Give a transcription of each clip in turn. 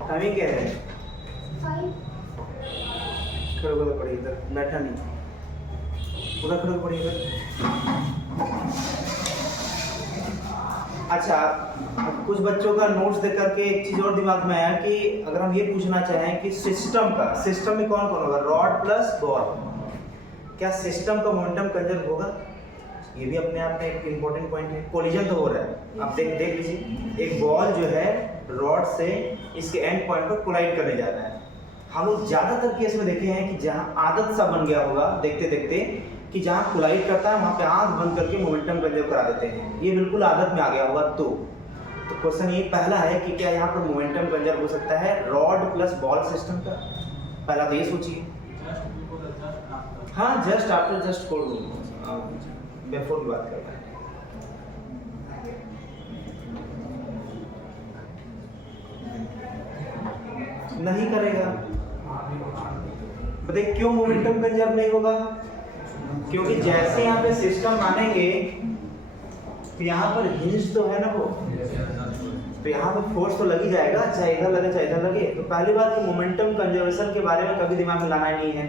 Timing क्या है? खड़े होकर पढ़िए इधर, बैठा नहीं, उधर खड़े होकर पढ़िए इधर। अच्छा, कुछ बच्चों का नोट्स देख करके एक चीज और दिमाग में आया कि अगर हम ये पूछना चाहें कि सिस्टम में कौन कौन होगा, रॉड प्लस बॉल, क्या सिस्टम का मोमेंटम कंजर्व होगा? ये भी अपने आप में एक इम्पोर्टेंट पॉइंट है। कोलिजन तो हो रहा है, आप देख लीजिए, एक बॉल जो है रॉड से इसके एंड पॉइंट पर कोलाइड करने जा रहा है। हम लोग ज्यादातर केस में देखे हैं कि जहां आदत सा बन गया होगा देखते देखते कि जहां कोलाइड करता है वहां पे आंख बंद करके मोमेंटम कंजर्व करा देते हैं, ये बिल्कुल आदत में आ गया होगा। तो क्वेश्चन ये पहला है कि क्या यहाँ पर मोमेंटम कंजर्व हो सकता है रॉड प्लस बॉल सिस्टम का? पहला तो ये सोचिए। हाँ, जस्ट आफ्टर, जस्ट बिफोर की बात कर रहे हैं। नहीं करेगा। बताइए क्यों मोमेंटम कंजर्व नहीं होगा? क्योंकि जैसे यहाँ पे सिस्टम मानेंगे तो यहाँ पर हिंज तो है ना वो, तो यहाँ पे फोर्स तो लग ही जाएगा, चाहे इधर लगे चाहे इधर लगे। तो पहली बात कि मोमेंटम कंजर्वेशन के बारे में कभी दिमाग में लाना ही नहीं है,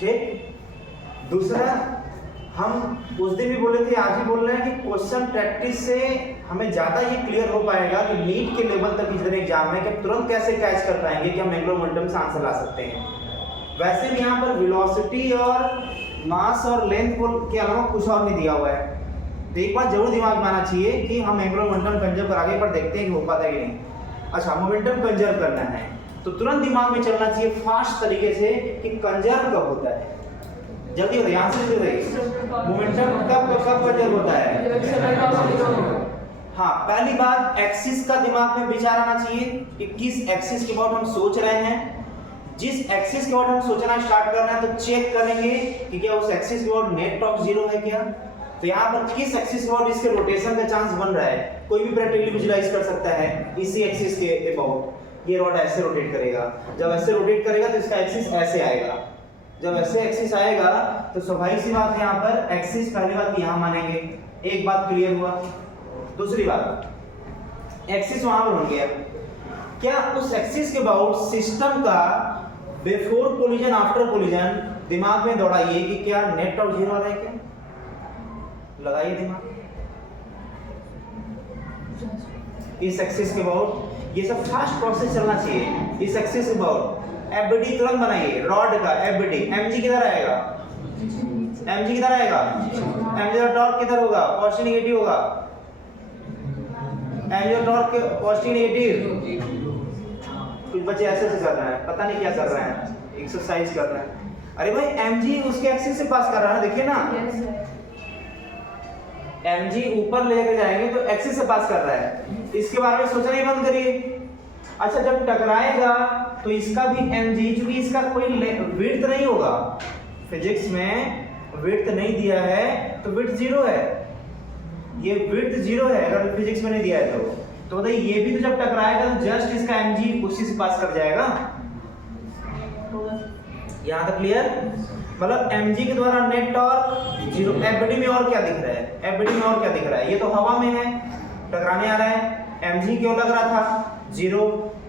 ठीक। दूसरा, हम उस दिन भी बोले थे, आज भी बोल रहे हैं कि क्वेश्चन प्रैक्टिस से हमें ज्यादा ये क्लियर हो पाएगा कि नीट के लेवल तक इस एग्जाम में कि तुरंत कैसे कैच कर पाएंगे कि हम एंगुलर मोमेंटम से आंसर ला सकते हैं। वैसे भी यहाँ पर वेलोसिटी और मास और लेंथ के अलावा कुछ और नहीं दिया हुआ है, तो एक बात जरूर दिमाग में आना चाहिए कि हम एंगुलर मोमेंटम कंजर्व कर आगे पर देखते हैं कि हो पाता है कि नहीं। अच्छा, मोमेंटम कंजर्व करना है तो तुरंत दिमाग में चलना चाहिए फास्ट तरीके से कि कंजर्व कब होता है। जल्दी बताइए, आंसर जल्दी बताइए, मोमेंटम कब कंजर्व होता है? हाँ, पहली बात एक्सिस का दिमाग में विचार आना चाहिए कि किस एक्सिस के बारे में हम सोच रहे हैं। जिस एक्सिस के बारे में हम सोचना स्टार्ट कर रहे हैं तो चेक करेंगे कि क्या उस एक्सिस के बारे नेट टॉर्क जीरो है क्या। तो यहाँ पर किस एक्सिस के बारे इसके रोटेशन का चांस बन रहा है, कोई भी प्रैक्टिकली विजुलाइज कर सकता है इसी एक्सिस के अबाउट। ये रॉड ऐसे रोटेट करेगा, जब ऐसे रोटेट करेगा तो इसका एक्सिस ऐसे आएगा, जब ऐसे एक्सिस आएगा तो स्वाभाविक सी बात है यहाँ पर एक्सिस पहली बात यहाँ मानेंगे। एक बात क्लियर हुआ। दूसरी बात, एक्सिस वहां पर बन गया, क्या उस एक्सिस के अबाउट सिस्टम का बिफोर कोलिजन आफ्टर कोलिजन दिमाग में दौड़ाइए कि क्या नेट टॉर्क जीरो आ रहा है क्या? लगाइए दिमाग। इस एक्सिस के अबाउट ये सब फास्ट प्रोसेस चलना चाहिए। इस एक्सिस के अबाउट एफबीडी तुरंत बनाइए, रॉड का एफबीडी, एमजी किधर आएगा? एमजी किधर आएगा? एमजी का टॉर्क किधर होगा? पॉजिटिव नेगेटिव होगा। एमजी का टॉर्क पॉजिटिव नेगेटिव। कुछ बच्चे ऐसे कर रहे हैं, पता नहीं क्या कर रहे हैं, एक्सरसाइज कर रहे हैं। अरे भाई एमजी उसके एक्सिस से पास कर रहा है, देखिए ना, एमजी ऊपर लेकर जाएंगे तो एक्सिस से पास कर रहा है, इसके बारे में सोचना ही बंद करिए। अच्छा, जब टकराएगा तो इसका भी एमजी, क्योंकि इसका कोई विड्थ नहीं होगा, फिजिक्स में विड्थ नहीं दिया है तो विड्थ जीरो है, ये विड्थ जीरो है अगर फिजिक्स में नहीं दिया है तो बताइए ये भी तो जब टकराएगा तो जस्ट इसका एमजी उसी से पास कर जाएगा। यहाँ तक क्लियर? मतलब mg के द्वारा नेट टॉर्क जीरो। एफबीडी में और क्या दिख रहा है? एफबीडी में और क्या दिख रहा है? ये तो हवा में है, टकराने आ रहा है, mg क्यों लग रहा था? जीरो।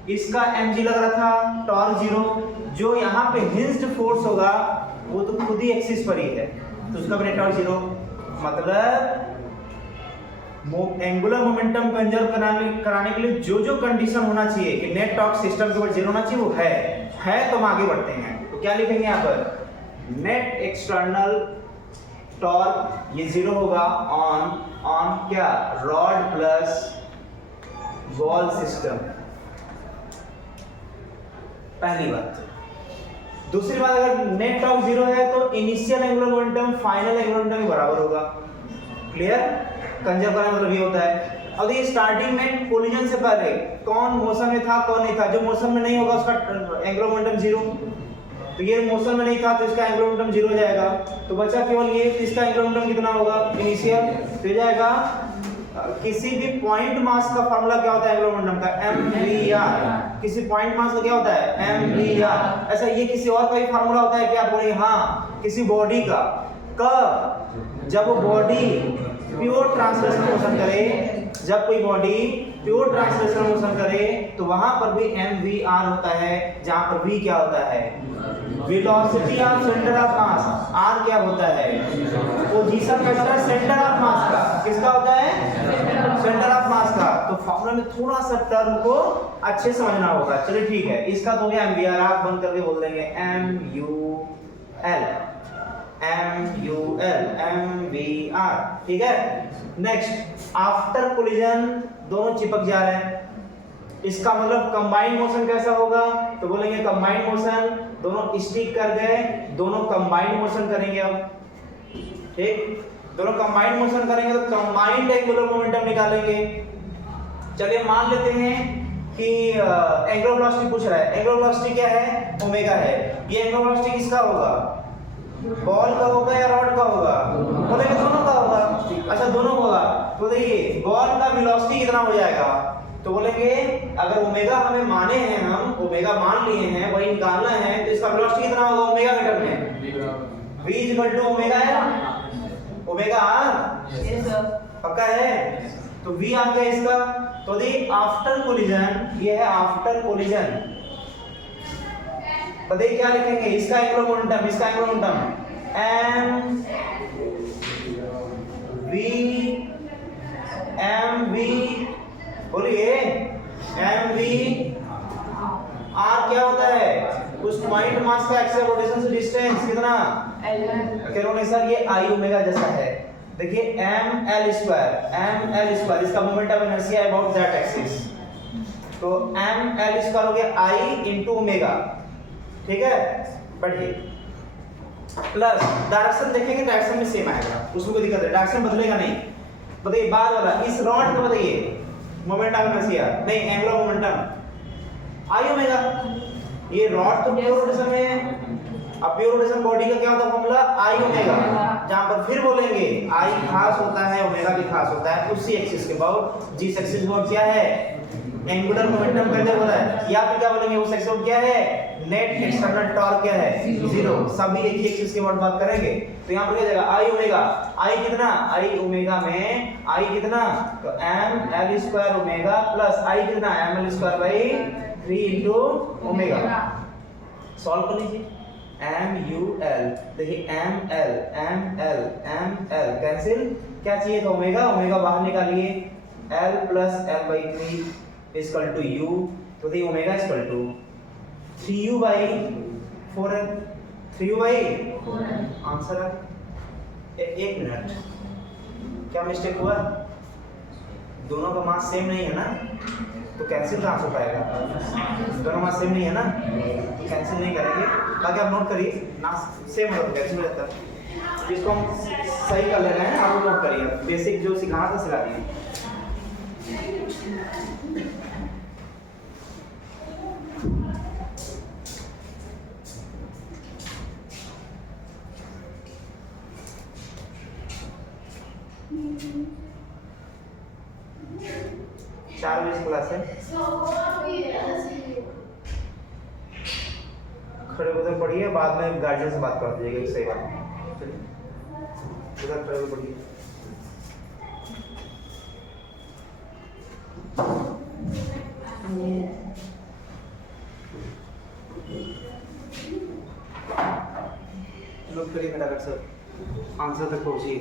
इसका mg लग रहा था, टॉर्क जीरो। जो यहाँ पे हिंज्ड फोर्स होगा वो तो खुद ही एक्सिस पर ही है, तो उसका भी नेट टॉर्क जीरो। मतलब एंगुलर मोमेंटम कंजर्व कराने के लिए जो जो कंडीशन होना चाहिए कि नेट टॉर्क सिस्टम के ऊपर जीरो होना चाहिए वो है। तो हम आगे बढ़ते हैं, तो क्या लिखेंगे यहाँ पर? नेट एक्सटर्नल टॉर्क ये जीरो होगा ऑन क्या? Rod plus ball system. पहली बात। दूसरी बात, अगर नेट टॉर्क जीरो है तो initial angular momentum final angular momentum के बराबर होगा। क्लियर? कंजर्व करना मतलब ये होता है। अब ये स्टार्टिंग में कोलिजन से पहले कौन मोशन में था कौन नहीं था, जो मोशन में नहीं होगा उसका एंगुलर मोमेंटम जीरो, तो ये मोशन में नहीं था तो इसका एंगुलर मोमेंटम जीरो जाएगा। तो बचा केवल ये, इसका एंगुलर मोमेंटम कितना होगा? इनिशियल तो जाएगा किसी भी पॉइंट मास का फार्मूला क्या होता है एंगुलर मोमेंटम का? mvr। किसी पॉइंट मास का क्या होता है? mvr। ऐसा ये किसी और का भी फार्मूला होता है क्या? आप बोलिए हाँ, किसी बॉडी का। कब? जब वो बॉडी प्योर ट्रांसलेशनल मोशन करे, जब कोई बॉडी प्योर ट्रांसलेशनल मोशन करे तो वहां पर भी mvr होता है, जहां पर v क्या होता है, velocity of centre of mass, r क्या होता है, position vector centre of mass का, किसका होता है, सेंटर ऑफ मास का। तो फॉर्मूला में थोड़ा सा टर्म को अच्छे समझना होगा। चलिए ठीक है, इसका तो हो गया mvr, आप बंद करके बोल देंगे mvr, ठीक है। नेक्स्ट, आफ्टर कोलिजन दोनों चिपक जा रहे हैं, इसका मतलब कंबाइंड मोशन कैसा होगा, तो बोलेंगे कंबाइंड मोशन, दोनों स्टिक कर गए, दोनों कंबाइंड मोशन करेंगे। अब ठीक, दोनों कंबाइंड मोशन करेंगे तो कंबाइंड एंगुलर मोमेंटम निकालेंगे। चलिए मान लेते हैं कि एंगुलर वेलोसिटी पूछ रहा है, एंगुलर वेलोसिटी क्या है, ओमेगा है। ये एंगुलर वेलोसिटी किसका होगा, बॉल का होगा या रॉड का होगा, बोलेंगे दोनों का होगा। अच्छा दोनों होगा, तो देखिए बॉल का वेलोसिटी कितना हो जाएगा, तो बोलेंगे अगर ओमेगा हमें माने हैं, हम ओमेगा मान लिए हैं, वही निकालना है, तो इसका वेलोसिटी कितना होगा ओमेगा के टर्म में, v इक्वल टू ओमेगा है, ओमेगा r, पक्का है, तो v आ गया इसका। तो देखिए आफ्टर कोलिजन, ये है आफ्टर कोलिजन, तो देखिए क्या लिखेंगे, इसका एंगुलर मोमेंटम, इसका एंगुलर मोमेंटम mv, बोलिए mv r क्या होता है, उस पॉइंट मास का एक्सियल रोटेशन से डिस्टेंस कितना, कहोगे सर ये i ओमेगा जैसा है। देखिए ml स्क्वायर, इसका moment of inertia about that axis, तो ml स्क्वायर हो गया i इनटू ओमेगा, ठीक है। बढ़िए, प्लस डायरेक्शन देखेंगे, डायरेक्शन में सेम आएगा, उसमें कोई दिक्कत है, डायरेक्शन बदलेगा नहीं। बताइए बाद वाला, इस रॉड को बताइए मोमेंट ऑफ इनर्शिया, नहीं एंगुलर मोमेंटम आई ओमेगा, ये रॉड तो प्योर रोटेशन में है, अब प्योर रोटेशन बॉडी का क्या होता है फॉर्मूला, आई ओमेगा, जहां पर फिर बोलेंगे आई खास होता है, ओमेगा भी खास होता है उसी एक्सिस के अबाउट, जिस एक्सिस पर क्या है, एंगुलर मोमेंटम पहले बोला है, या फिर क्या बोलेंगे उस एक्सिस पर क्या है, नेट एक्सटर्नल टॉर्क क्या है, जीरो, सभी एक ही एक्सिस के अबाउट बात करेंगे। तो यहां पर क्या जाएगा आई ओमेगा, आई कितना, आई ओमेगा में आई कितना, तो m l square omega plus I कितना m l square by 3 into omega. Solve कर लीजिए, m u l, देखिए m l कैंसिल, क्या चाहिए था ओमेगा, ओमेगा बाहर निकालिए, l plus l by 3 equal to u, तो देखिए omega equal to 3u by 4l, 3u by 4l answer है। एक मिनट, क्या मिस्टेक हुआ, दोनों का मास सेम नहीं है ना, तो कैंसिल कहाँ हो पाएगा, दोनों मास सेम नहीं है ना, तो कैंसिल नहीं करेंगे, बाकी आप नोट करिए ना, सेम होगा तो कैंसिल हो जाता है। इसको हम सही कर ले रहे हैं, आप नोट करिए, बेसिक जो सिखाना था सिखा दिए। चार बजे क्लास है, खड़े होकर पढ़िए, बाद में गार्जियन से बात कर दीजिएगा, सही बात, उधर खड़े होकर पढ़िए। लोग करिए फटाफट सर, आंसर तक पहुंचिए।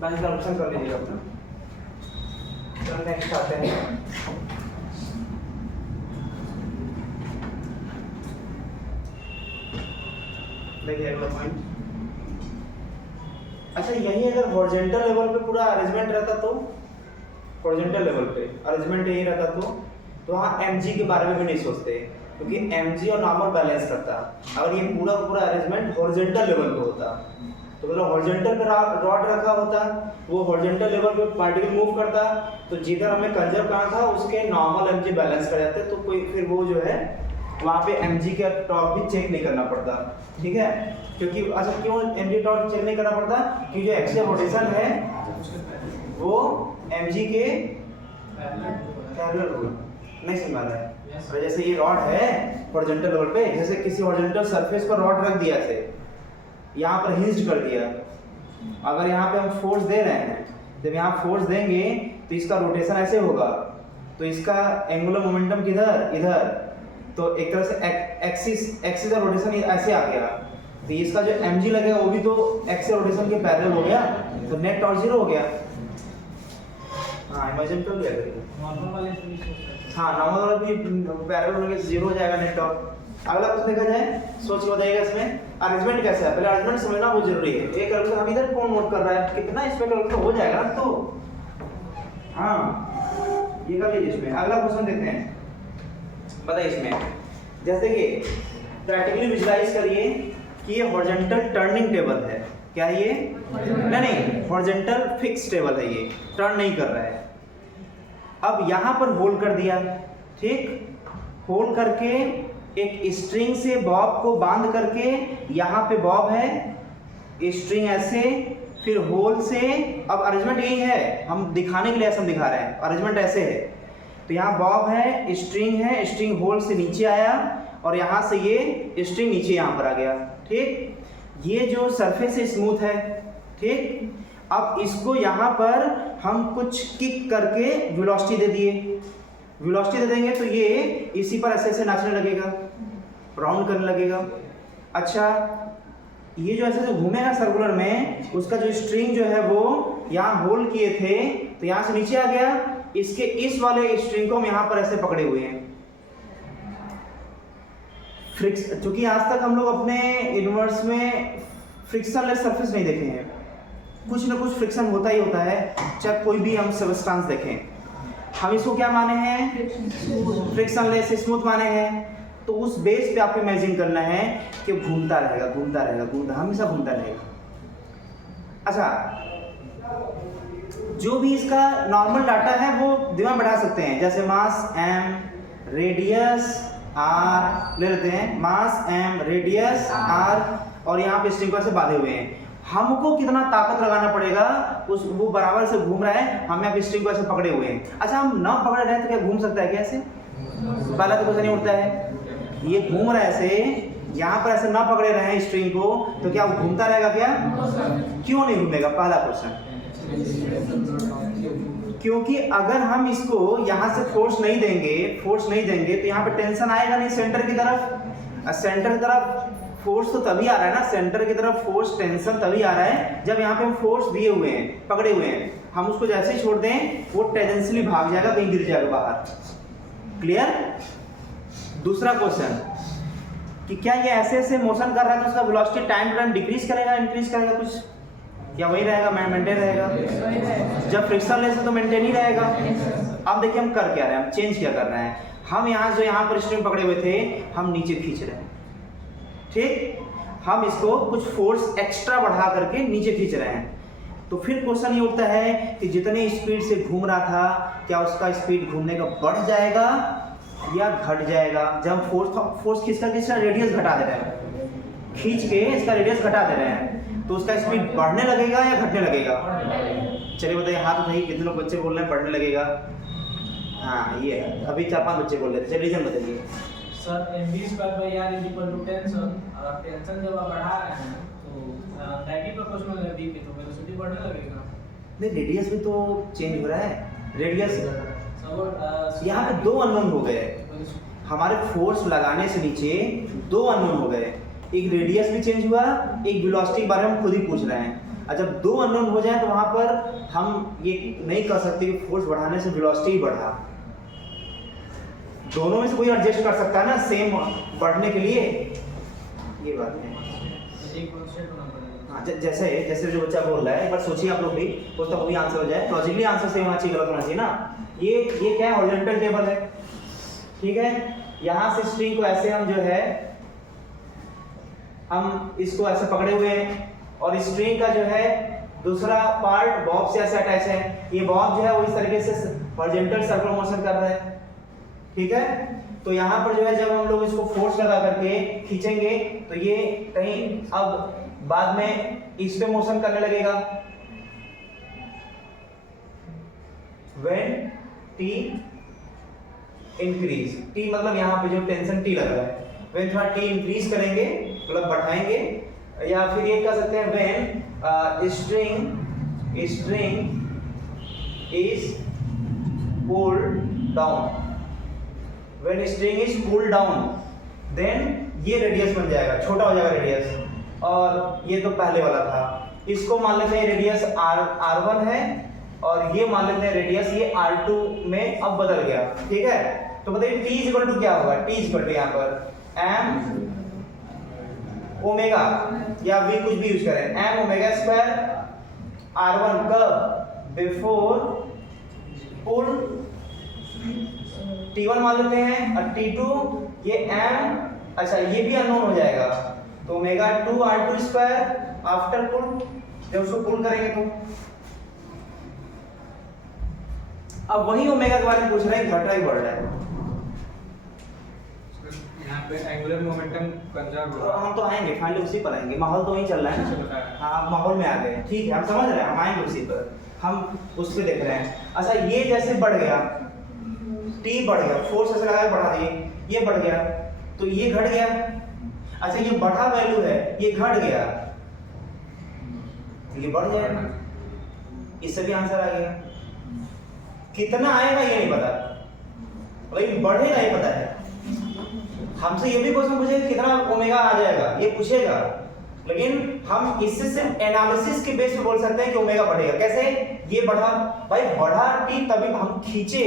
बाकी का ऑप्शन कर लीजिएगा अपना। चलो नेक्स्ट आते हैं। देखिए अगला पॉइंट। अच्छा यही अगर हॉरिजॉन्टल लेवल पे पूरा अरेंजमेंट रहता तो, हॉरिजॉन्टल लेवल पे अरेंजमेंट यही रहता तो वहाँ एमजी के बारे में भी नहीं सोचते, क्योंकि एमजी और नॉर्मल बैलेंस करता। अगर ये पूरा पूरा अरेंजमेंट हॉरिजॉन्टल लेवल पे होता तो मतलब हॉरिजॉन्टल पे रॉड रखा होता, वो हॉरिजॉन्टल लेवल पे पार्टिकल मूव करता, तो जिधर हमें कंजर्व करना था उसके नॉर्मल एमजी बैलेंस कर जाते, तो कोई फिर वो जो है वहाँ पे एमजी का टॉर्क भी चेक नहीं करना पड़ता। ठीक है, क्योंकि अच्छा क्यों एमजी टॉर्क चेक नहीं करना पड़ता, क्योंकि जो एक्सियल रोटेशन है वो एमजी के पैरेलल होगा। नहीं समझ रहा है? और जैसे ये रॉड है हॉरिजॉन्टल लेवल पे, जैसे किसी हॉरिजॉन्टल सरफेस पर रॉड रख दिया थे, यहाँ पर हिंज्ड कर दिया, अगर यहाँ पे हम फोर्स दे रहे हैं, जब यहाँ फोर्स देंगे तो इसका रोटेशन ऐसे होगा, तो इसका एंगुलर मोमेंटम किधर, इधर, तो एक तरह से एक्सिस का रोटेशन ऐसे आ गया, तो इसका जो mg लगेगा वो भी तो एक्सियल रोटेशन के पैरेलल हो गया, तो नेट टॉर्क 0 हो गया। हाँ इमेजिन कर लिया करिए। हाँ नॉर्मल वाला भी पैरेलल होने से 0 हो जाएगा नेट टॉर्क। अगला कुछ देखा जाए, सोच के बताइएगा इसमें अरेंजमेंट कैसे है। पहले अरेंजमेंट समझना बहुत जरूरी है। एक कैलकुलेटर हम इधर कौन नोट कर रहा है, कितना इसमें कैलकुलेटर हो जाएगा ना, तो हाँ ये कर लीजिए। इसमें अगला क्वेश्चन देखते हैं, बताइए इसमें जैसे कि प्रैक्टिकली विजुलाइज करिए कि ये हॉरिजॉन्टल टर्निंग टेबल है। क्या है ये? नहीं हॉरिजॉन्टल फिक्स टेबल है, ये टर्न नहीं कर रहा है। अब यहाँ पर होल्ड कर दिया, ठीक, होल्ड करके एक स्ट्रिंग से बॉब को बांध करके, यहाँ पे बॉब है, स्ट्रिंग ऐसे, फिर होल से, अब अरेंजमेंट यही है, हम दिखाने के लिए ऐसा दिखा रहे हैं, अरेंजमेंट ऐसे है, तो यहाँ बॉब है, स्ट्रिंग होल से नीचे आया और यहाँ से ये स्ट्रिंग नीचे यहाँ पर आ गया, ठीक। ये जो सरफेस स्मूथ है, ठीक। अब इसको यहाँ पर हम कुछ किक करके वेलोसिटी दे दिए, वेलोसिटी दे देंगे तो ये इसी पर ऐसे ऐसे नाचने लगेगा, राउंड करने लगेगा। अच्छा ये जो ऐसे जो घूमेगा सर्कुलर में, उसका जो स्ट्रिंग जो है वो यहाँ होल्ड किए थे, तो यहाँ से नीचे आ गया, इसके इस वाले स्ट्रिंग को हम यहाँ पर ऐसे पकड़े हुए हैं। क्योंकि आज तक हम लोग अपने यूनिवर्स में फ्रिक्शनलेस सरफेस नहीं देखे हैं, कुछ ना कुछ फ्रिक्शन होता ही होता है, चाहे कोई भी हम सबस्टेंस देखें। हम इसको क्या माने हैं? फ्रिक्शनलेस स्मूथ माने हैं। तो उस बेस पे आपको इमेजिन करना है कि घूमता रहेगा, घूमता रहेगा, हमेशा घूमता रहेगा। अच्छा जो भी इसका नॉर्मल डाटा है वो दिमाग बढ़ा सकते हैं, जैसे मास m, रेडियस r ले लेते हैं, मास m, रेडियस r, और यहाँ पे स्ट्रिंग से बांधे हुए हैं। हमको कितना ताकत लगाना पड़ेगा, उस वो बराबर से घूम रहा है, हम यहाँ स्ट्रिंग को ऐसे पकड़े हुए हैं। अच्छा हम ना पकड़े रहे तो क्या घूम सकता है? कैसे? पहला तो कुछ नहीं उठता है, ये घूम रहा है ऐसे, यहाँ पर ऐसे ना पकड़े रहे हैं स्ट्रिंग को, तो क्या वो घूमता रहेगा क्या? क्यों नहीं घूमेगा? पहला क्वेश्चन, क्योंकि अगर हम इसको यहाँ से फोर्स नहीं देंगे तो यहाँ पे टेंशन आएगा नहीं सेंटर की तरफ। सेंटर की तरफ फोर्स तो तभी आ रहा है ना, सेंटर की तरफ फोर्स टेंशन तभी आ रहा है जब यहाँ पे हम फोर्स दिए हुए हैं, पकड़े हुए हैं। हम उसको जैसे ही छोड़ दें वो टेंडेंशियली भाग जाएगा, कहीं गिर जाएगा बाहर। क्लियर? दूसरा क्वेश्चन कि क्या ये ऐसे ऐसे मोशन कर रहा है तो उसका velocity time to time decrease करेगा, इंक्रीज करेगा कुछ, या वही रहेगा, मेंटेन रहेगा? जब फ्रिक्शनलेस है तो मेंटेन ही रहेगा। अब देखिए हम कर क्या रहे हैं, हम चेंज क्या कर रहे हैं। हम यहाँ पर स्ट्रिंग पकड़े हुए थे, हम नीचे खींच रहे हैं, ठीक। हम इसको कुछ फोर्स एक्स्ट्रा बढ़ा करके नीचे खींच रहे हैं। तो फिर क्वेश्चन ये उठता है कि जितनी स्पीड से घूम रहा था, क्या उसका स्पीड घूमने का बढ़ जाएगा या घट जाएगा? जब फोर्स खींचकर रेडियस घटा दे रहे हैं, खींच के इसका रेडियस घटा दे रहे हैं, तो उसका स्पीड बढ़ने लगेगा या घटने लगेगा? चलिए बताइए, हाथ उठाइए, कितने लोग बच्चे बोल रहे हैं बढ़ने लगेगा? हाँ ये अभी 4-5 बच्चे बोल रहे थे। चलिए रीजन बताइए। सर mv/r टेंशन, और टेंशन जब आप बढ़ा रहे हैं तो 90% नजदीक है, तो वेलोसिटी बढ़ने लगेगा। नहीं रेडियस भी तो चेंज हो रहा है, रेडियस यहाँ पे 2 अननोन हो गए, हमारे फोर्स लगाने से नीचे 2 अननोन हो गए। एक रेडियस भी चेंज हुआ, एक वेलोसिटी के बारे में हम खुद ही पूछ रहे हैं। और जब दो अननोन हो जाए तो वहां पर हम ये नहीं कह सकते कि फोर्स बढ़ाने से वेलोसिटी ही बढ़ा। दोनों में से कोई एडजस्ट कर सकता है ना सेम बढ़ने के लिए, ये बात है। एक कांस्टेंट होना पड़ेगा। हाँ, जैसे जैसे जो बच्चा बोल रहा है, एक बार सोचिए आप लोग भी, हो सकता है वो भी आंसर हो जाए। लॉजिकली आंसर सही होना चाहिए, गलत होना चाहिए ना। ये क्या है, हॉरिजॉन्टल टेबल है, ठीक है। यहाँ से स्ट्रिंग को ऐसे हम जो है हम इसको ऐसे पकड़े हुए हैं, और स्ट्रिंग का जो है दूसरा पार्ट बॉब से ऐसे अटैच है। ये बॉब जो है वो इस तरीके से हॉरिजॉन्टल सर्कुलर मोशन कर रहा है, ठीक है। तो यहाँ पर जो है जब हम लोग इसको फोर्स लगा करके खींचेंगे तो ये कहीं अब बाद में इस पे मोशन करने लगेगा। When T इंक्रीज, T मतलब यहाँ पे जो टेंशन T लग रहा है, when थोड़ा T इंक्रीज करेंगे मतलब बढ़ाएंगे, या फिर ये कह सकते हैं when string is pulled down, when string is pulled down then ये रेडियस बन जाएगा, छोटा हो जाएगा रेडियस। और ये तो पहले वाला था, इसको मान लेते हैं रेडियस R1 है, और ये मान लेते हैं रेडियस ये R2 में अब बदल गया, ठीक है। तो बताइए T इक्वल टू क्या होगा, T इक्वल टू यहाँ पर m ओमेगा या v कुछ भी यूज करें, m ओमेगा स्क्वायर R1 कब बिफोर पुल T1 मान लेते हैं, और T2 ये m, अच्छा ये भी अननोन हो जाएगा, तो ओमेगा 2 R2 स्क्वायर आफ्टर पुल, जब उसको पुल करेंगे तो। अब वही ओमेगा के बारे में पूछ रहे हैं, घट रहा है बढ़ रहा है। यहाँ पे एंगुलर मोमेंटम कंजर्व तो होगा। हम तो आएंगे, फाइनली उसी पर आएंगे, माहौल तो वही चल रहा है ना। हाँ, आप माहौल में आ गए, ठीक है, हम समझ रहे हैं, हम आएंगे उसी पर, हम उस पे देख रहे हैं। अच्छा ये जैसे बढ़ गया, T बढ़ गया, फोर्स ऐसे लगाया बढ़ा दिए, ये बढ़ गया, तो ये घट गया। अच्छा ये बढ़ा वैल्यू है, ये घट गया, ये बढ़ जाएगा, इससे भी आंसर आ गया। कितना आएगा ये नहीं पता, लेकिन बढ़ेगा ये पता है। हमसे ये भी क्वेश्चन पूछेगा कितना ओमेगा आ जाएगा, ये पूछेगा, लेकिन हम इससे सिर्फ एनालिसिस के बेस पे बोल सकते हैं कि ओमेगा बढ़ेगा। कैसे, ये बढ़ा, भाई बढ़ा T तभी हम खींचे,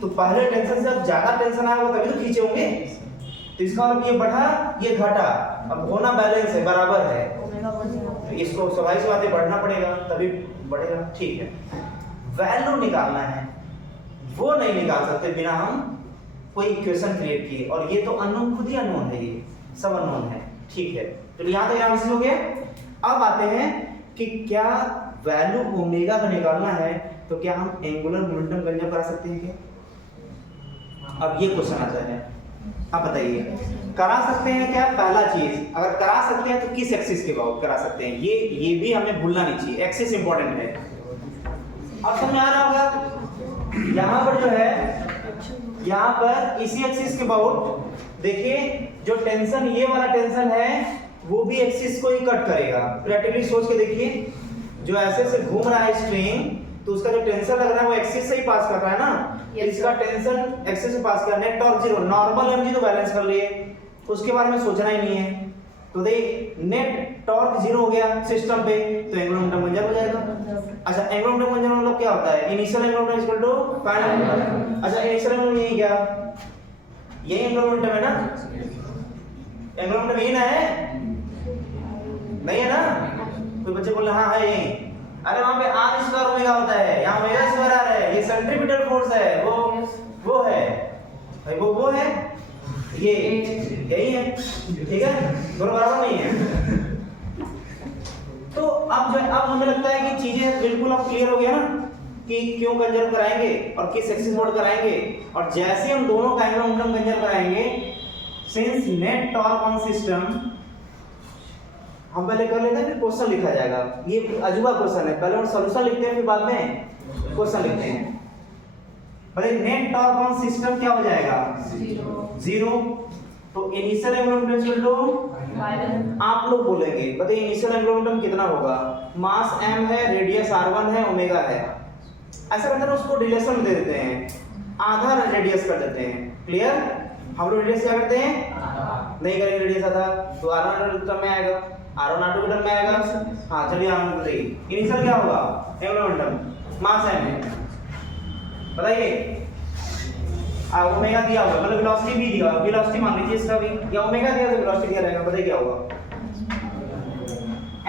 तो पहले टेंशन से अब ज्यादा टेंशन आएगा तभी तो खींचे होंगे, तो इसका मतलब ये बढ़ा ये घटा, अब होना बैलेंस है, बराबर है, तो इसको स्वाभाविक सी बात है बढ़ना पड़ेगा तभी बढ़ेगा, ठीक है। वैल्यू निकालना है, वो नहीं निकाल सकते बिना हम कोई इक्वेशन क्रिएट किए, और ये तो अननोन, खुद ही अननोन है, ये सब अननोन है, ठीक है। तो यहाँ तक एनालिसिस हो गया। अब आते हैं कि क्या वैल्यू ओमेगा का निकालना है तो क्या हम एंगुलर मोमेंटम कंजर्व करा सकते हैं क्या? अब ये क्वेश्चन आता है, अब बताइए करा सकते हैं क्या? पहला चीज, अगर करा सकते हैं तो किस एक्सिस के बाउंड करा सकते हैं, ये भी हमें भूलना नहीं चाहिए, एक्सिस इंपॉर्टेंट है। अब समझ आ रहा होगा, यहाँ पर जो है, यहाँ पर इसी एक्सिस के बाउंड देखिए, जो टेंशन ये वाला टेंशन है वो भी एक्सिस को ही कट करेगा। प्रैक्टिकली सोच के देखिए, जो ऐसे से घूम रहा है स्ट्रिंग, तो उसका जो टेंशन लग रहा है वो एक्सिस से ही पास कर रहा है ना, इसका टेंशन एक्सिस से पास करना है। टॉर्क जीरो, नॉर्मल mg तो बैलेंस कर लिए, उसके बारे में सोचना ही नहीं है। तो देख नेट टॉर्क जीरो हो गया सिस्टम पे, तो एंगुलर मोमेंटम कंजर्व हो जाएगा। अच्छा एंगुलर मोमेंटम कंजर्व मतलब क्या होता है? Initial angular momentum equal to final momentum. अच्छा इनिशियल एंगुलर यही क्या, यही एंगुलर मोमेंटम है ना, एंगुलर मोमेंटम यही ना है, नहीं है ना? कोई बच्चे बोल रहे हाँ है यही, अरे वहां पे आर स्क्वायर ओमेगा होता है, यहाँ ओमेगा स्क्वायर आ रहा है, ये सेंट्रीपिटल फोर्स है, वो है भाई, वो है, ये यही है, ठीक है, दोनों बराबर नहीं है। तो अब जो अब हमें लगता है कि चीजें बिल्कुल अब क्लियर हो गया ना, कि क्यों कंजर्व कराएंगे और किस एक्सिस मोड कराएंगे। और जैसे हम दोनों का एंगुलर मोमेंटम कंजर्व कराएंगे, since net torque on system, हम पहले कर लेते हैं फिर क्वेश्चन लिखा जाएगा। ये अजूबा क्वेश्चन है, पहले हम सॉल्यूशन लिखते हैं फिर बाद में क्वेश्चन लिखते हैं। पहले नेट टॉर्क ऑन सिस्टम क्या हो जाएगा? जीरो। तो इनिशियल एंगुलर मोमेंटम आप लोग बोलेंगे, बताइए इनिशियल एंगुलर मोमेंटम कितना होगा? मास m है, रेडियस r1 है, ओमेगा है। ऐसा करते हैं उसको रिलेशन दे देते हैं, आधा रेडियस कर देते हैं, क्लियर? हम लोग रेडियस क्या करते हैं, नहीं करेंगे रेडियस आधा, तो r1 टर्म में आएगा, r1 r2 टर्म में आएगा। हाँ चलिए r1 बताइए इनिशियल क्या होगा, एंगुलर मोमेंटम मास m है, बताइए ओमेगा दिया होगा, मतलब वेलोसिटी भी दिया होगा, वेलोसिटी मान लीजिए इसका भी, या ओमेगा दिया तो वेलोसिटी दिया रहेगा, बताइए क्या होगा,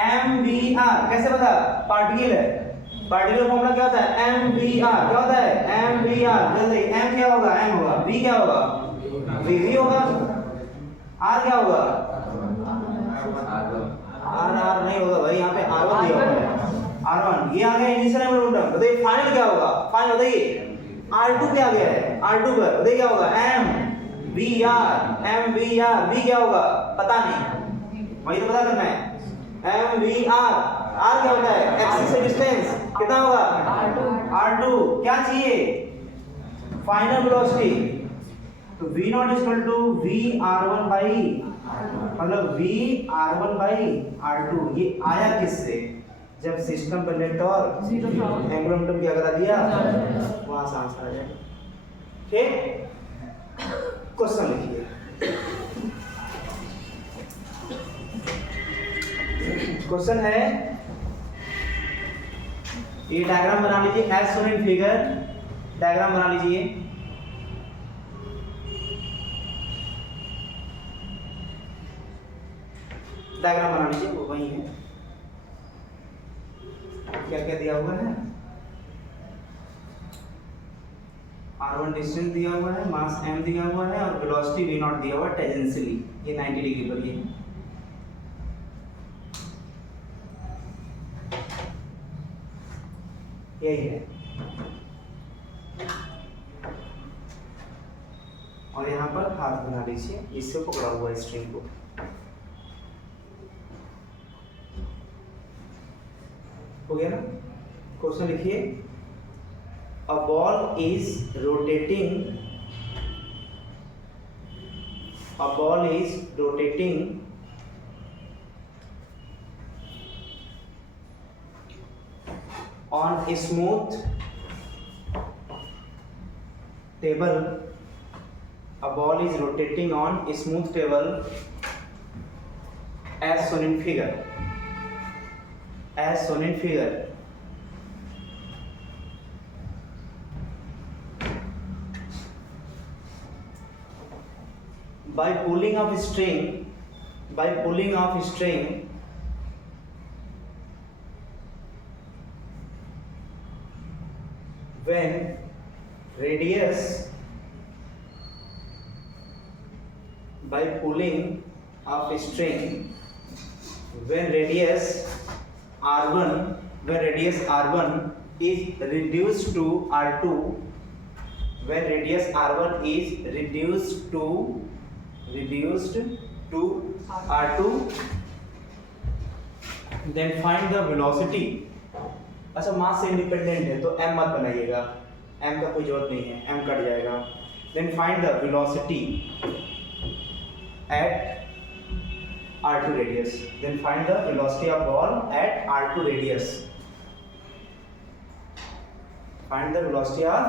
mvr। कैसे पता, पार्टिकल है, पार्टिकल फॉर्मूला क्या होता है, mvr। क्या होता है, mvr। जल्दी m क्या होगा, m होगा, v क्या होगा, v होगा, r क्या होगा, r नहीं होगा भाई, यहाँ पे r1 दिया हुआ है, r1। ये आ गया इनिशियल एंगुलर मोमेंटम। बताइए फाइनल क्या होगा, फाइनल बताइए r2 क्या आ गया है, r2 पर बताइए क्या होगा, mvr। v क्या होगा पता नहीं, वही तो पता करना है, mvr। r क्या होता है, एक्सिस से डिस्टेंस कितना होगा, r2। क्या चाहिए, फाइनल वेलोसिटी, तो v not equal to v r1 by, मतलब v r1 बाई r2। ये आया किससे, जब सिस्टम पर नेट और एंगुलर मोमेंटम क्या करा दिया, वहां से आंसर आ जाएगा। ठीक, क्वेश्चन लिखिए, क्वेश्चन है, ये डायग्राम बना लीजिए as shown in figure, diagram बना लीजिए। डायग्राम बना लीजिए, वो वही है, क्या क्या दिया हुआ है, r1 डिस्टेंस दिया हुआ है, मास m दिया हुआ है और वेलोसिटी v नॉट दिया हुआ है टेंजेंशियली, ये 90 डिग्री पर ये यही है। और यहाँ पर हाथ बना लीजिए, इससे पकड़ा हुआ है स्ट्रिंग को, हो गया ना। क्वेश्चन लिखिए, a ball is rotating, a ball is rotating on a smooth table, a ball is rotating on a smooth table as shown in figure, as shown in figure। By pulling of string, by pulling of string, when radius, by pulling of string, when radius r1, when radius r1 is reduced to r2, when radius r1 is reduced to r2, then find the velocity। अच्छा मास से independent है तो m मत बनाइएगा, m का कोई जरूरत नहीं है, m कट जाएगा। Then find the velocity at r2 radius, then find the velocity of ball at r2 radius, find the velocity of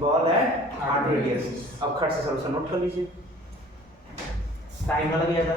ball at r2 radius. अब खट से सॉल्यूशन नोट कर लीजिए, टाइम ना लग जाएगा।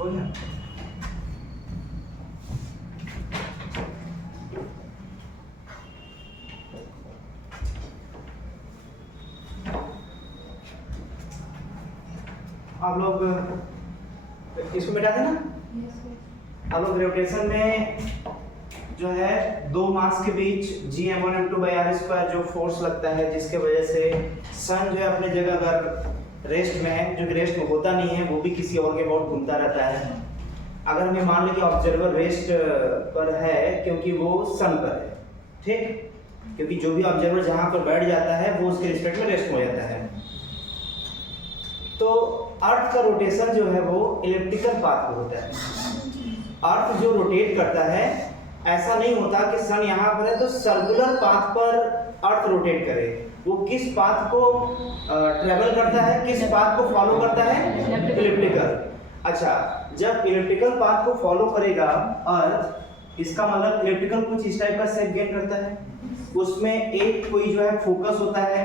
हो गया। आप लोग इसको मिटा देना। आप लोग ग्रेविटेशन में जो है दो मास के बीच Gm1m2/r² जो फोर्स लगता है, जिसके वजह से सन जो है अपने जगह अगर रेस्ट में है, जो कि रेस्ट में होता नहीं है, वो भी किसी और के बहुत घूमता रहता है। अगर हमें मान लो कि ऑब्जर्वर रेस्ट पर है क्योंकि वो सन पर है, ठीक, क्योंकि जो भी ऑब्जर्वर जहां पर बैठ जाता है वो उसके रिस्पेक्ट में रेस्ट हो जाता है। तो अर्थ का रोटेशन जो है वो इलिप्टिकल पाथ पर होता है। अर्थ जो रोटेट करता है, ऐसा नहीं होता कि सन यहाँ पर है तो सर्कुलर पाथ पर अर्थ रोटेट करे। वो किस पाथ को ट्रेवल करता है, किस पाथ को फॉलो करता है? इलिप्टिकल। अच्छा, जब इलिप्टिकल पाथ को फॉलो करेगा अर्थ, इसका मतलब इलिप्टिकल कुछ इस टाइप का शेप गेन करता है। उसमें एक कोई जो है फोकस होता है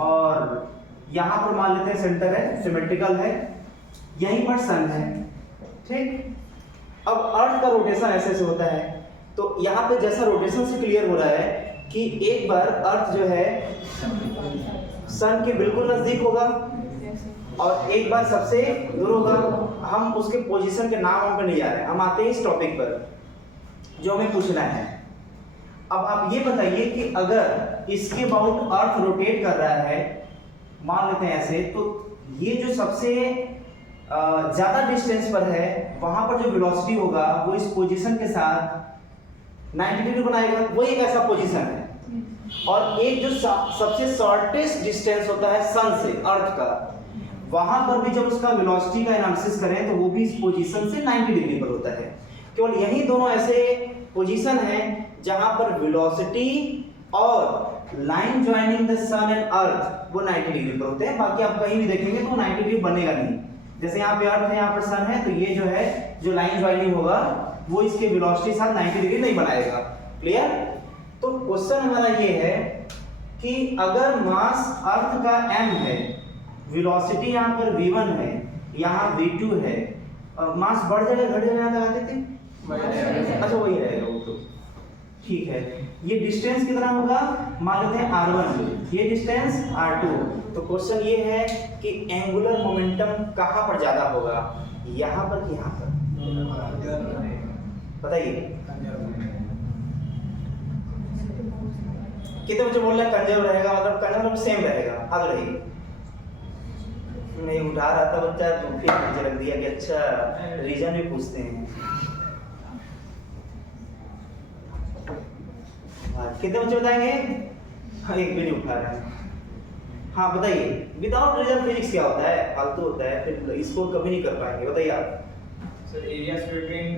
और यहाँ पर मान लेते हैं सेंटर है, सिमेट्रिकल है, यहीं पर सन है, ठीक। अब अर्थ का रोटेशन ऐसे से होता है, तो यहाँ पे जैसा रोटेशन से क्लियर हो रहा है कि एक बार अर्थ जो है सन के बिल्कुल नजदीक होगा और एक बार सबसे दूर होगा। हम उसके पोजीशन के नाम पे नहीं जा रहे हैं, हम आते हैं इस टॉपिक पर जो हमें पूछना है। अब आप ये बताइए कि अगर इसके अबाउट अर्थ रोटेट कर रहा है, मान लेते हैं ऐसे, तो ये जो सबसे ज्यादा डिस्टेंस पर है वहां पर जो वेलोसिटी होगा वो इस पोजीशन के साथ 90 डिग्री बनाएगा। वो एक ऐसा पोजीशन है। और एक जो सबसे शॉर्टेस्ट डिस्टेंस होता है सन से अर्थ का, वहां पर भी जब उसका वेलोसिटी का एनालिसिस करें तो वो भी इस पोजीशन से 90 डिग्री पर होता है। केवल यही दोनों ऐसे पोजीशन हैं जहां पर वेलोसिटी और line joining the sun and earth वो 90 डिग्री पर होते हैं। बाकी आप कहीं भी देखेंगे तो 90 डिग्री बनेगा नहीं। जैसे यहाँ पे अर्थ है, यहाँ पर सन है, तो ये जो है जो लाइन ज्वाइनिंग होगा वो इसके वेलोसिटी के साथ 90 डिग्री नहीं बनाएगा। क्लियर? तो क्वेश्चन हमारा ये है कि अगर मास अर्थ का m है, वेलोसिटी यहाँ पर v1 है, यहाँ v2 है, मास बढ़ जाएगा घट जाएगा लगाते थे? अच्छा, वही रहेगा वो तो ठीक है। ये डिस्टेंस कितना होगा? मान लेते हैं r1, ये डिस्टेंस r2। तो क्वेश्चन ये है कि एंगुलर मोमेंटम कहाँ पर ज्यादा होगा, यहाँ पर कि यहाँ पर? बताइए। कितने बच्चे बोल रहे हैं कंजर्व रहेगा, मतलब कंजर्व सेम रहेगा? आगे रहिए। मैं उठा रहा था बच्चा तो फिर मुझे लग दिया कि अच्छा रीजन भी पूछते हैं। कितने बच्चे बताएंगे? हाँ, एक भी नहीं उठा रहा है। हाँ बताइए, विदाउट रीजन फिजिक्स क्या होता है? फालतू होता है, फिर इसको कभी नहीं कर पाएंगे। बताइए आप। Sir area between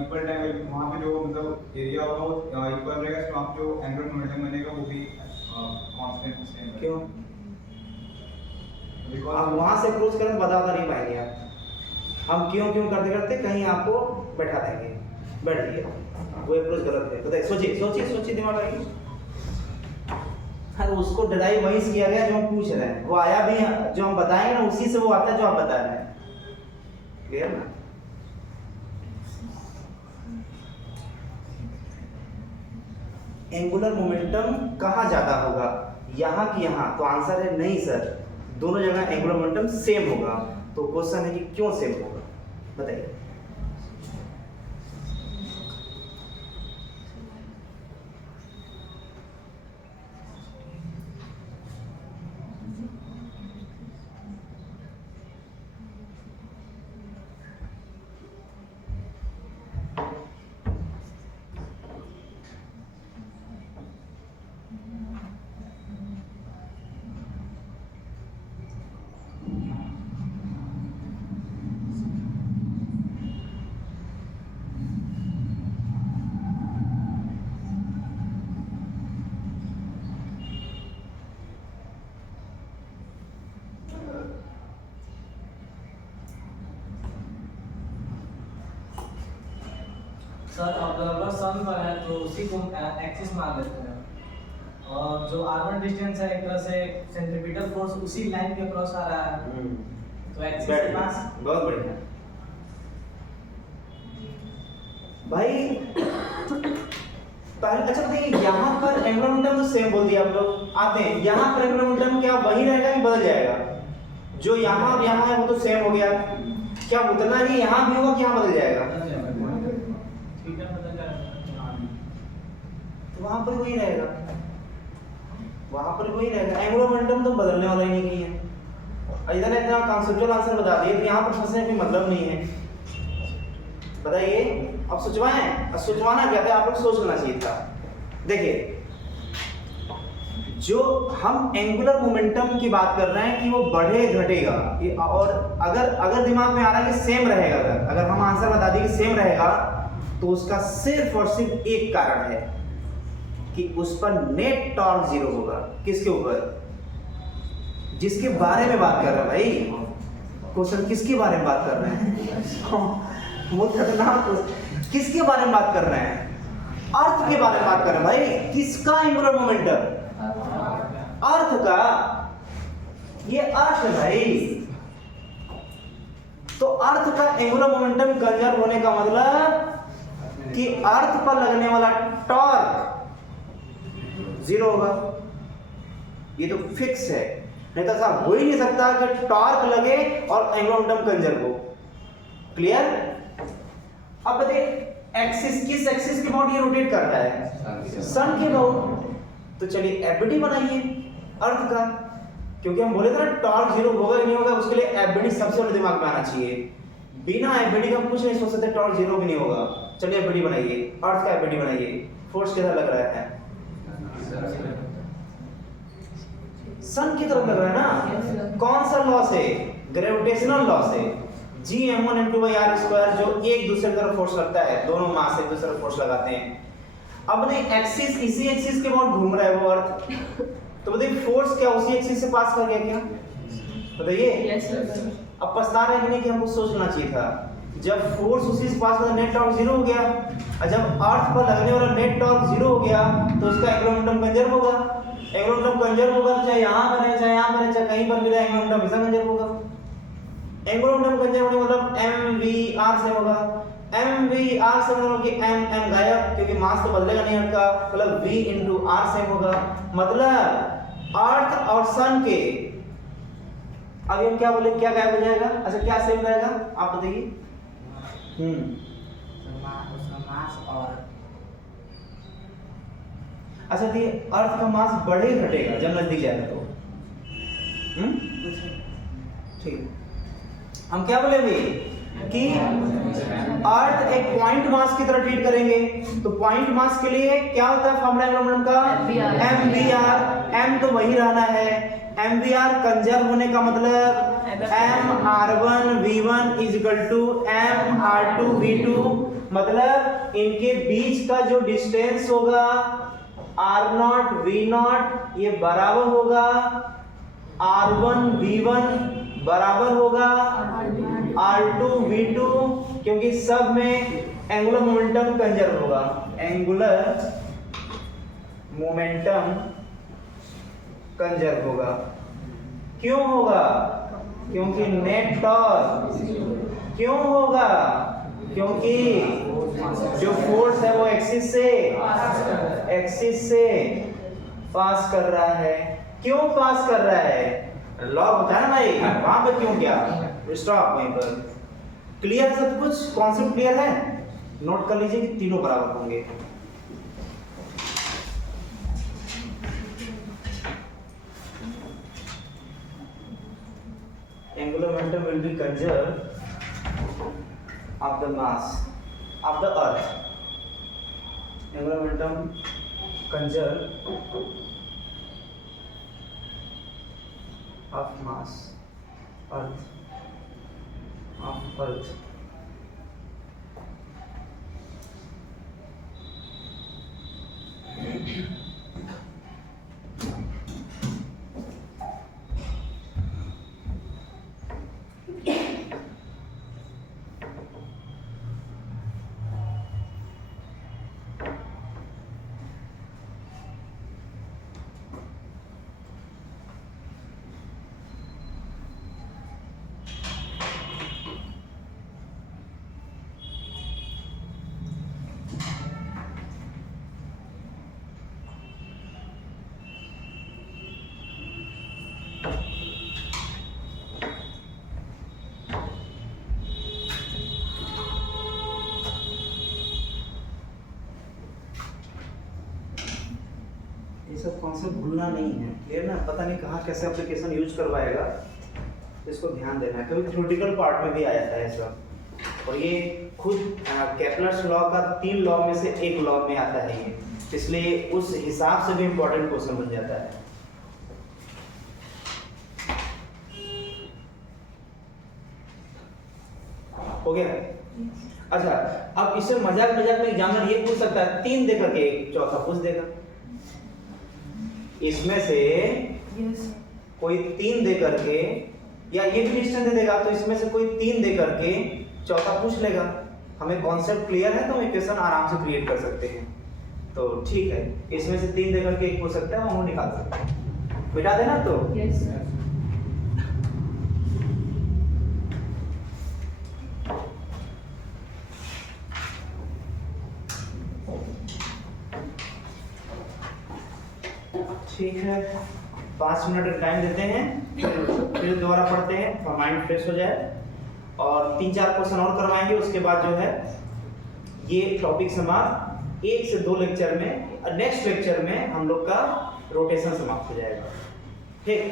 equal time, वहाँ पे जो मतलब एरिया होगा वो इक्वल रहेगा, तो आप जो एंगुलर मोमेंटम बनेगा वो भी कांस्टेंट सेम। क्यों? आप वहाँ से अप्रोच करें तो बता नहीं पाएंगे आप। हम क्यों क्यों करते करते कहीं आपको बैठा देंगे। बैठिए, वो अप्रोच गलत है। बताइए, सोचिए सोचिए सोचिए, दिमाग लगाइए। हाँ, उसको डिराइव वही किया गया जो हम पूछ रहे हैं, वो आया भी जो हम बताएंगे ना उसी से वो आता है जो आप बता रहे हैं। क्लियर ना? एंगुलर मोमेंटम कहाँ ज्यादा होगा, यहाँ कि यहाँ? तो आंसर है नहीं सर, दोनों जगह एंगुलर मोमेंटम सेम होगा। तो क्वेश्चन है कि क्यों सेम होगा, बताइए। सर ऑब्जर्वर सन पर है तो उसी को एक्सिस मान लेते हैं, और जो r1 डिस्टेंस है एक तरह से सेंट्रीपिटल फोर्स उसी लाइन के क्रॉस आ रहा है, तो एक्सिस के पास। बहुत बढ़िया भाई। पहले अच्छा बताइए, यहाँ पर एंगुलर मोमेंटम तो सेम बोल दिया आप लोग। आते हैं यहाँ पर एंगुलर मोमेंटम क्या वही रहेगा कि बदल जाएगा? जो यहाँ और यहाँ है वो तो सेम हो गया, क्या उतना ही यहाँ भी होगा कि यहाँ बदल जाएगा? ठीक है, बदल जाएगा। तो वहां पर वही रहेगा, वहां पर वही रहेगा। एंगुलर मोमेंटम तो बदलने वाला ही नहीं कहीं है। इधर इतना कॉन्सेप्चुअल आंसर बता दिए तो यहाँ पर फंसने का कोई मतलब नहीं है। बताइए अब सोचवाएं, अब सोचवाना क्या था, आप लोग सोच लेना चाहिए था। देखिए जो हम एंगुलर मोमेंटम की बात कर रहे हैं कि वो बढ़े घटेगा, और अगर दिमाग में आ रहा है कि सेम रहेगा, अगर हम आंसर बता दें कि सेम रहेगा, तो उसका सिर्फ और सिर्फ एक कारण है कि उस पर नेट टॉर्क जीरो होगा। किसके ऊपर? जिसके बारे में बात कर रहे हैं भाई, क्वेश्चन किसके बारे में बात कर रहे हैं? वो खतरनाक, किसके बारे में बात कर रहे हैं? अर्थ के बारे में बात कर रहे हैं भाई। किसका एंगुलर मोमेंटम? अर्थ का। ये अर्थ है भाई। तो अर्थ का एंगुलर मोमेंटम कंजर्व होने का मतलब कि अर्थ पर लगने वाला टॉर्क जीरो होगा। ये तो फिक्स है, नहीं तो ऐसा हो ही नहीं सकता कि टॉर्क लगे और एंगुलर मोमेंटम कंजर्व हो। क्लियर? अब बताइए एक्सिस, किस एक्सिस के अबाउट ये रोटेट कर रहा है? सन के अबाउट। तो चलिए एफबीडी बनाइए अर्थ का, क्योंकि हम बोले थे ना टॉर्क जीरो होगा कि नहीं होगा, उसके लिए एफबीडी सबसे पहले दिमाग में आना चाहिए। बिना एफबीडी का हम कुछ नहीं सोच सकते, टॉर्क जीरो भी नहीं होगा। चलिए एफबीडी बनाइए, अर्थ का एफबीडी बनाइए। फोर्स किधर लग रहा है? सन की तरफ लग रहा है ना। कौन सा लॉ से? ग्रेविटेशनल लॉ से। G(m1m2r²) जो एक दूसरे की तरफ फोर्स लगता है, दोनों मास एक दूसरे पर फोर्स लगाते हैं। अब नहीं एक्सिस, इसी एक्सिस के अबाउट घूम रहा है वो अर्थ, तो बताइए फोर्स क्या उसी एक्सिस से पास कर गया क्या? बताइए। अब पछता रहे हैं कि नहीं कि हमको सोचना चाहिए था। जब फोर्स उसी से पास कर, नेट टॉर्क जीरो हो गया, और जब अर्थ पर लगने वाला नेट टॉर्क जीरो हो गया तो उसका एंगुलर मोमेंटम कंजर्व होगा। एंगुलर मोमेंटम कंजर्व होगा चाहे यहाँ पर है, चाहे यहाँ पर है, चाहे कहीं पर भी रहे, एंगुलर मोमेंटम हमेशा कंजर्व होगा। एंगुलर मोमेंटम कंजर्व होने मतलब mvr से होगा। mvr से मतलब कि m गायब, क्योंकि मास तो बदलेगा नहीं अर्थ का, मतलब v into r सेम होगा। मतलब अर्थ और सन के, अभी हम क्या बोले, क्या गायब हो जाएगा? अच्छा क्या सेम रहेगा आप बताइए? मास और अच्छा तो ये अर्थ का मास बढ़े घटेगा जब नजदीक जाएगा तो? ठीक, हम क्या बोले अभी कि अर्थ एक पॉइंट मास की तरह ट्रीट करेंगे, तो पॉइंट मास के लिए क्या होता है फॉर्मूला एंगुलर मोमेंटम का? mvr। m तो वही रहना है। mvr कंजर्व होने का मतलब mr1 v1 is equal to mr2 v2, मतलब इनके बीच का जो डिस्टेंस होगा r0 v0 ये बराबर होगा r1 v1 बराबर होगा r2 v2, क्योंकि सब में एंगुलर मोमेंटम कंजर्व होगा। एंगुलर मोमेंटम कंजर्व होगा। क्यों होगा? क्योंकि नेट टॉर्क। क्यों होगा? क्योंकि जो फोर्स है वो एक्सिस से पास कर रहा है। क्यों पास कर रहा है? लॉ होता है ना भाई, वहां पे क्यों क्या? स्टॉप वहीं पर। क्लियर है सब कुछ? कॉन्सेप्ट क्लियर है? नोट कर लीजिए कि तीनों बराबर होंगे। Angular momentum will be conserve of the mass of the earth. Angular momentum conserve of mass earth of earth. Concept भूलना नहीं है, क्लियर ना, पता नहीं कहाँ कैसे एप्लीकेशन यूज करवाएगा, इसको ध्यान देना है। कभी थ्योरेटिकल पार्ट में भी आ जाता है सब, और ये खुद केपलर्स लॉ का 3 लॉ में से एक लॉ में आता है ये, इसलिए उस हिसाब से भी इम्पोर्टेंट क्वेश्चन बन जाता है। हो गया? अच्छा, अब इससे मजाक मजाक में एग्जामिनर ये पूछ सकता है 3 दे करके एक चौथा पूछ देगा, इसमें से कोई 3 दे करके, या ये भी डिस्टेंस दे देगा तो इसमें से कोई 3 दे करके चौथा पूछ लेगा। हमें कॉन्सेप्ट क्लियर है तो हम इक्वेशन आराम से क्रिएट कर सकते हैं। तो ठीक है, इसमें से 3 दे करके एक पूछ सकते हैं, हम वो निकाल सकते हैं। मिटा देना तो यस ठीक है, 5 मिनट का टाइम देते हैं, फिर दोबारा पढ़ते हैं, माइंड फ्रेश हो जाए, और 3-4 क्वेश्चन और करवाएंगे। उसके बाद जो है ये टॉपिक समाप्त, 1 से 2 लेक्चर में, नेक्स्ट लेक्चर में हम लोग का रोटेशन समाप्त हो जाएगा। ठीक,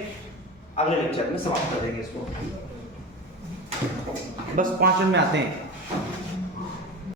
अगले लेक्चर में समाप्त कर देंगे इसको। बस 5 मिनट में आते हैं।